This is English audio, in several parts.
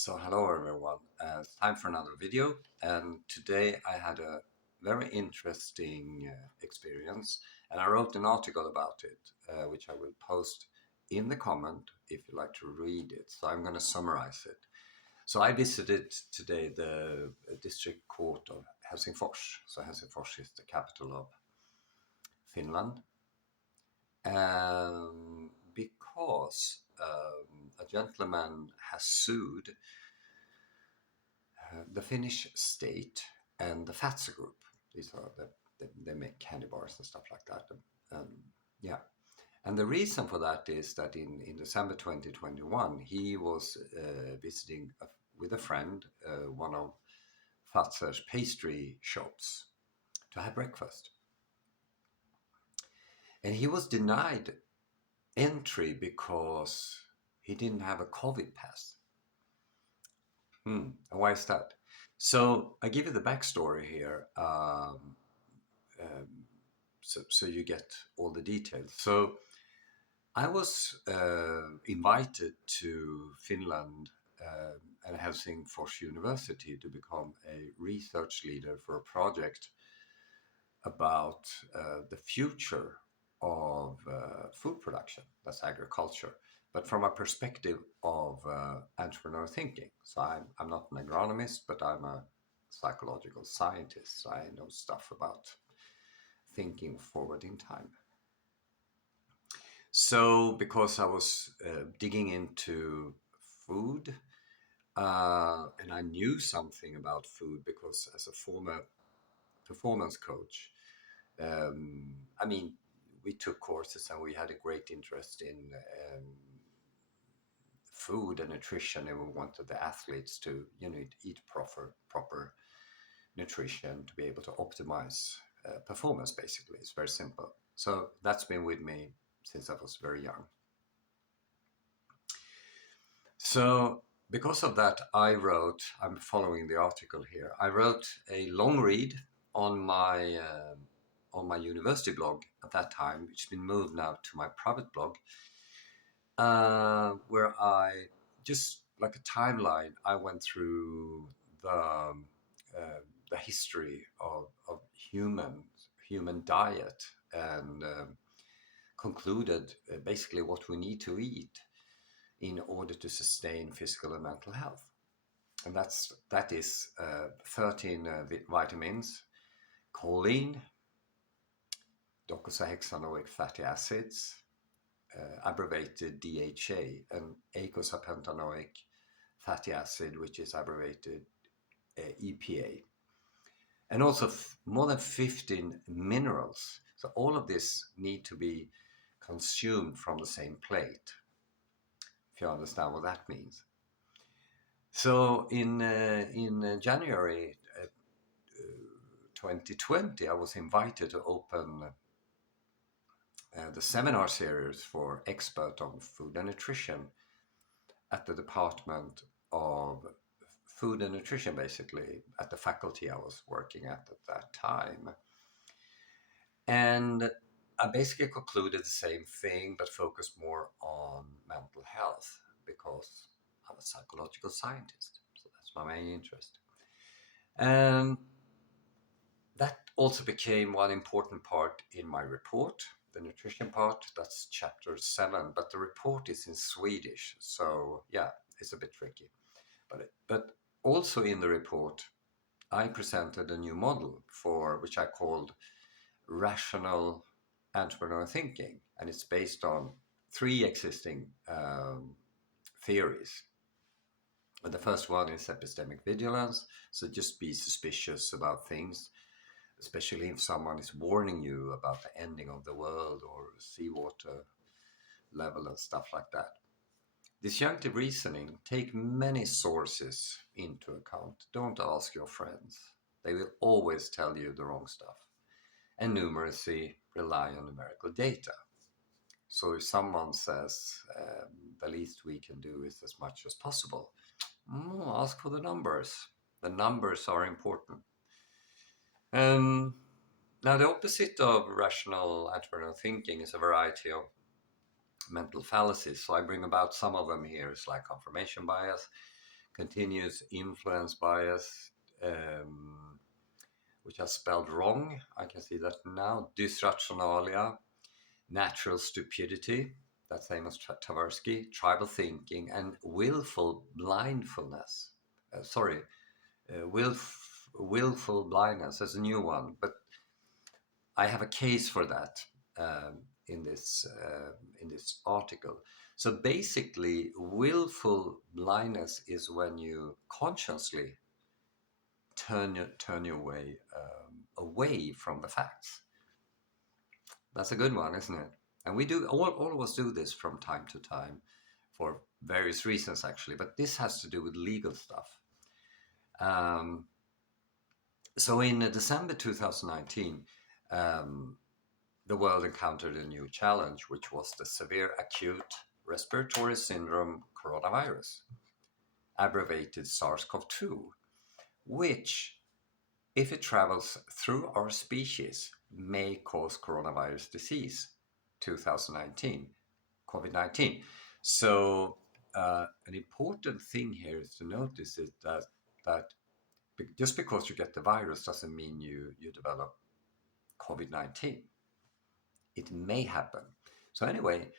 So hello everyone, it's time for another video, and today I had a very interesting experience, and I wrote an article about it, which I will post in the comment if you'd like to read it. So I'm going to summarize it. So I visited today the district court of Helsingfors. So Helsingfors is the capital of Finland, because a gentleman has sued the Finnish state and the Fazer group. These are they make candy bars and stuff like that. Um, yeah. And the reason for that is that in December 2021, he was visiting with a friend one of Fazer's pastry shops to have breakfast. And he was denied entry because he didn't have a Covidpass. And why is that? So I give you the backstory here, so you get all the details. So I was invited to Finland at Helsingfors University to become a research leader for a project about the future of food production. That's agriculture, but from a perspective of entrepreneur thinking. So I'm not an agronomist, but I'm a psychological scientist. So I know stuff about thinking forward in time. So because I was digging into food, and I knew something about food because as a former performance coach, I mean, we took courses and we had a great interest in food and nutrition, and we wanted the athletes to eat proper nutrition to be able to optimize performance. Basically, it's very simple. So that's been with me since I was very young. So because of that, I'm following the article here, I wrote a long read on my university blog at that time, which has been moved now to my private blog, where I just like a timeline. I went through the history of human diet and concluded basically what we need to eat in order to sustain physical and mental health. And that is 13 vitamins, choline, docosahexaenoic fatty acids, abbreviated DHA, and eicosapentaenoic fatty acid, which is abbreviated EPA, and also more than 15 minerals. So all of this need to be consumed from the same plate, if you understand what that means. So in January 2020, I was invited to open the seminar series for expert on food and nutrition at the Department of Food and Nutrition, basically at the faculty I was working at that time. And I basically concluded the same thing, but focused more on mental health because I'm a psychological scientist. So that's my main interest. And that also became one important part in my report, the nutrition part. That's chapter 7, but the report is in Swedish. So yeah, it's a bit tricky. But also in the report, I presented a new model for which I called rational entrepreneur thinking, and it's based on 3 existing theories. And the first one is epistemic vigilance, so just be suspicious about things, especially if someone is warning you about the ending of the world or seawater level and stuff like that. Disjunctive reasoning, take many sources into account. Don't ask your friends. They will always tell you the wrong stuff. And numeracy, rely on numerical data. So if someone says the least we can do is as much as possible, ask for the numbers. The numbers are important. Now, the opposite of rational entrepreneurial thinking is a variety of mental fallacies. So I bring about some of them here. It's like confirmation bias, continuous influence bias, which I spelled wrong. I can see that now. Dysrationalia, natural stupidity, that's Amos Tversky, tribal thinking, and willful blindness. Sorry, willful blindness. That's a new one, but I have a case for that in this article. So basically, willful blindness is when you consciously turn your way away from the facts. That's a good one, isn't it? And we do all of us do this from time to time for various reasons, actually. But this has to do with legal stuff. Um, so in December 2019, the world encountered a new challenge, which was the severe acute respiratory syndrome coronavirus, abbreviated SARS-CoV-2, which, if it travels through our species, may cause coronavirus disease 2019, COVID-19. So an important thing here is to notice is that just because you get the virus doesn't mean you develop COVID-19. It may happen. So anyway,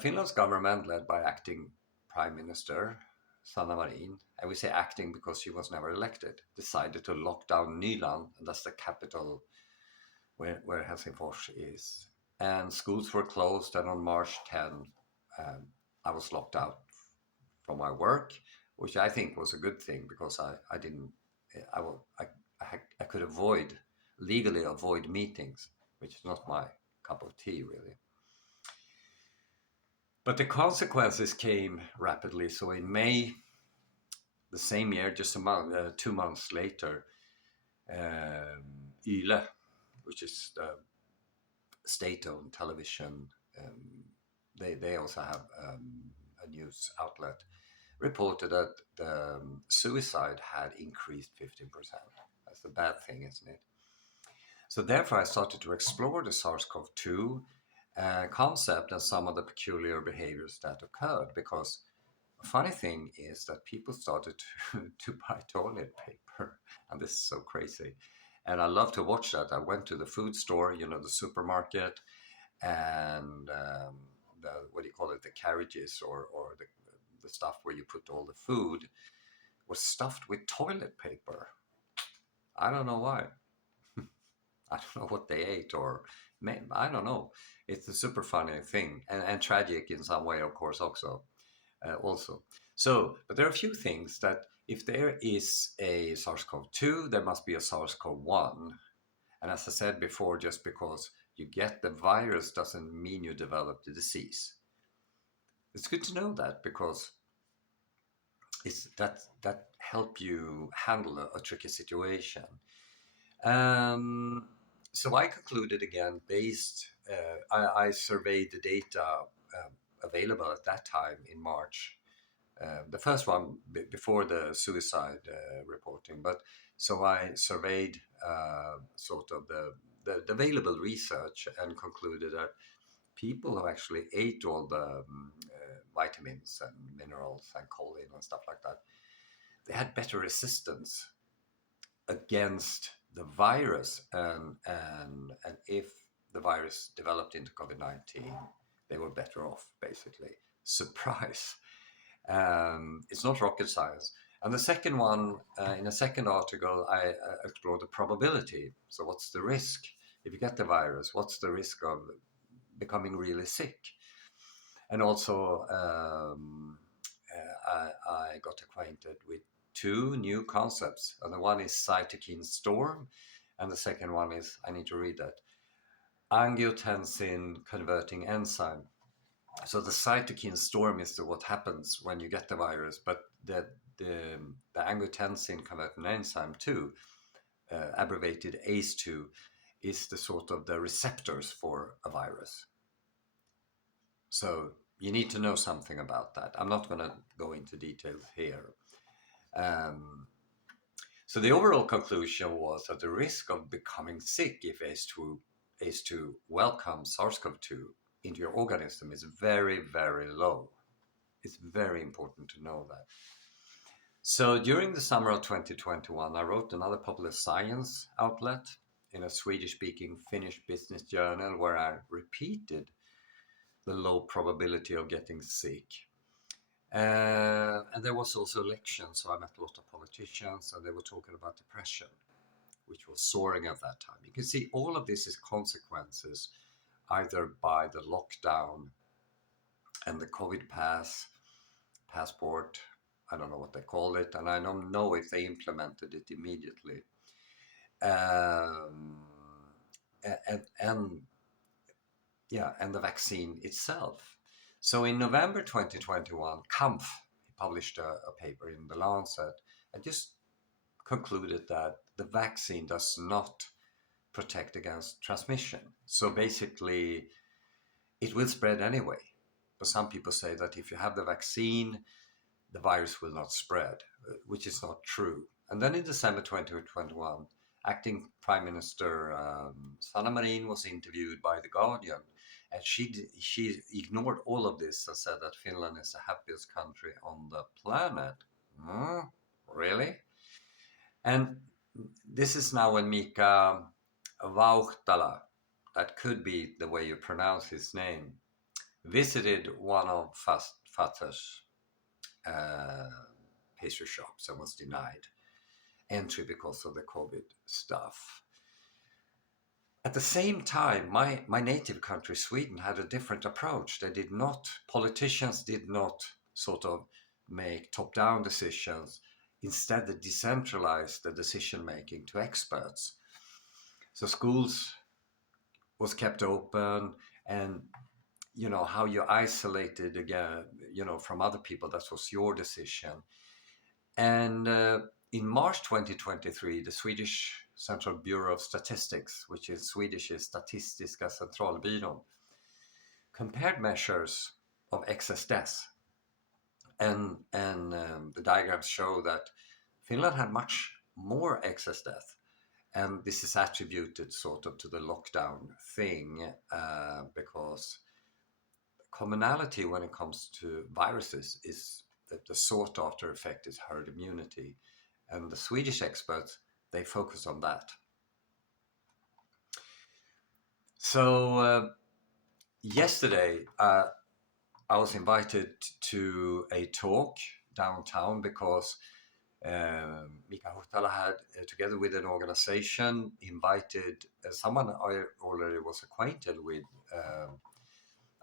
Finland's government, led by acting Prime Minister Sanna Marin, and we say acting because she was never elected, decided to lock down Nyland, and that's the capital where Helsingfors is. And schools were closed, and on March 10, I was locked out from my work, which I think was a good thing because I could legally avoid meetings, which is not my cup of tea, really. But the consequences came rapidly. So in May, the same year, just 2 months later, Yle, which is the state-owned television, they also have a news outlet, reported that the suicide had increased 15%. That's a bad thing, isn't it? So therefore, I started to explore the SARS-CoV-2 concept and some of the peculiar behaviors that occurred, because a funny thing is that people started to buy toilet paper, and this is so crazy. And I love to watch that. I went to the food store, the supermarket, and what do you call it, the carriages or the stuff where you put all the food was stuffed with toilet paper. I don't know why. I don't know what they ate, or I don't know. It's a super funny thing and tragic in some way, of course, also. So, but there are a few things that if there is a SARS-CoV-2, there must be a SARS-CoV-1. And as I said before, just because you get the virus doesn't mean you develop the disease. It's good to know that, because that help you handle a tricky situation. So I concluded again, I surveyed the data available at that time in March. The first one before the suicide reporting, but so I surveyed sort of the available research and concluded that people who actually ate all the vitamins and minerals and choline and stuff like that, they had better resistance against the virus, and if the virus developed into COVID-19, they were better off, basically. Surprise. It's not rocket science. And the second one, in a second article, I explored the probability. So what's the risk? If you get the virus, what's the risk of becoming really sick? And also, I got acquainted with two new concepts. And the one is cytokine storm, and the second one is, I need to read that, angiotensin converting enzyme. So the cytokine storm is what happens when you get the virus, but the angiotensin converting enzyme 2, abbreviated ACE2, is the sort of the receptors for a virus. So you need to know something about that. I'm not going to go into details here. So the overall conclusion was that the risk of becoming sick if ACE2 welcomes SARS-CoV-2 into your organism is very, very low. It's very important to know that. So during the summer of 2021, I wrote another popular science outlet in a Swedish-speaking Finnish business journal where I repeated the low probability of getting sick. And there was also election, so I met a lot of politicians, and they were talking about depression, which was soaring at that time. You can see all of this is consequences either by the lockdown and the Covidpass passport. I don't know what they call it, and I don't know if they implemented it immediately. Um, and yeah, and the vaccine itself. So in November 2021, Kampf published a paper in the Lancet and just concluded that the vaccine does not protect against transmission. So basically, it will spread anyway. But some people say that if you have the vaccine, the virus will not spread, which is not true. And then in December 2021, acting Prime Minister Sanna Marin was interviewed by The Guardian, and she ignored all of this and said that Finland is the happiest country on the planet. Really? And this is now when Mika Vauhtala, that could be the way you pronounce his name, visited one of Fatah's pastry shops and was denied entry because of the COVID stuff. At the same time, my native country, Sweden, had a different approach. Politicians did not sort of make top-down decisions. Instead, they decentralized the decision-making to experts. So schools was kept open, and how you isolated again, from other people, that was your decision. And in March 2023, the Swedish Central Bureau of Statistics, which in Swedish is Statistiska centralbyrån, compared measures of excess deaths. And the diagrams show that Finland had much more excess death. And this is attributed sort of to the lockdown thing, because commonality when it comes to viruses is that the sought after effect is herd immunity. And the Swedish experts, they focus on that. So yesterday, I was invited to a talk downtown because Mika Huhtala had, together with an organization, invited someone I already was acquainted with,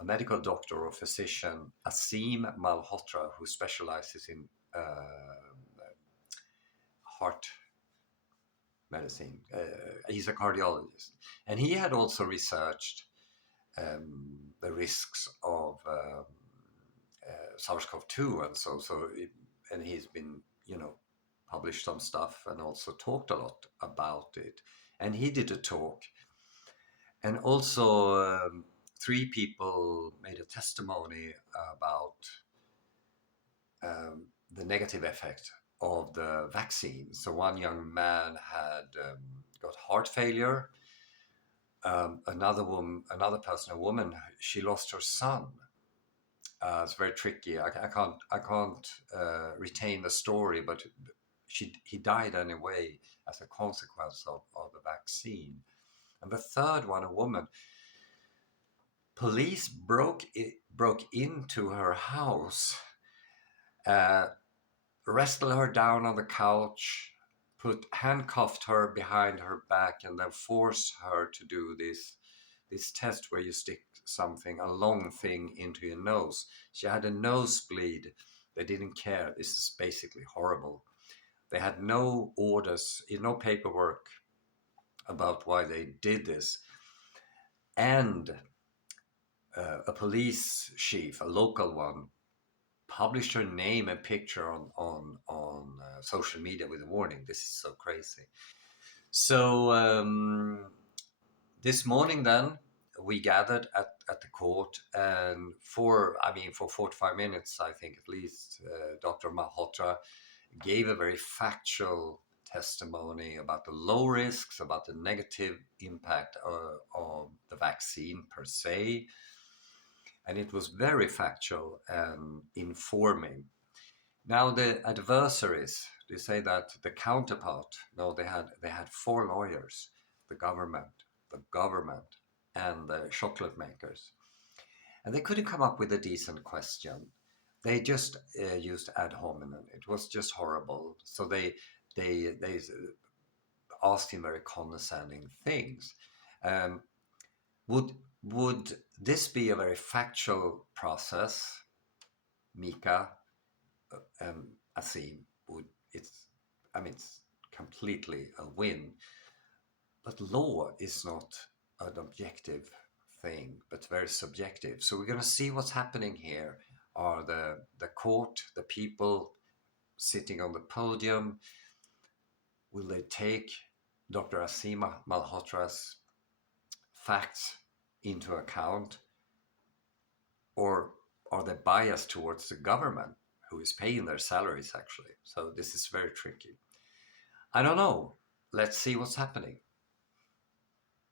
a medical doctor or physician, Asim Malhotra, who specializes in heart medicine. He's a cardiologist, and he had also researched the risks of SARS-CoV-2, and he's been, published some stuff and also talked a lot about it. And he did a talk, and also 3 people made a testimony about the negative effect of the vaccine. So one young man had got heart failure. Another person, a woman, she lost her son. It's very tricky. I can't retain the story, but he died anyway as a consequence of the vaccine. And the third one, a woman, police broke into her house, wrestled her down on the couch, handcuffed her behind her back, and then forced her to do this test where you stick a long thing into your nose. She had a nosebleed. They didn't care. This is basically horrible. They had no orders, no paperwork about why they did this. And a police chief, a local one, published her name and picture on social media with a warning. This is so crazy. So this morning then, we gathered at the court, and for 45 minutes, I think at least, Dr. Malhotra gave a very factual testimony about the low risks, about the negative impact of the vaccine per se. And it was very factual and informing. Now the adversaries, they say that the counterpart, no, they had four lawyers, the government, and the chocolate makers, and they couldn't come up with a decent question. They just used ad hominem. It was just horrible. So they asked him very condescending things. Um, would would this be a very factual process, Mika and Asim? Would it's I mean it's completely a win, but law is not an objective thing, but very subjective. So we're going to see what's happening here. Are the court, the people sitting on the podium, will they take Dr. Asima Malhotra's facts into account, or are they biased towards the government who is paying their salaries actually? So this is very tricky. I don't know. Let's see what's happening.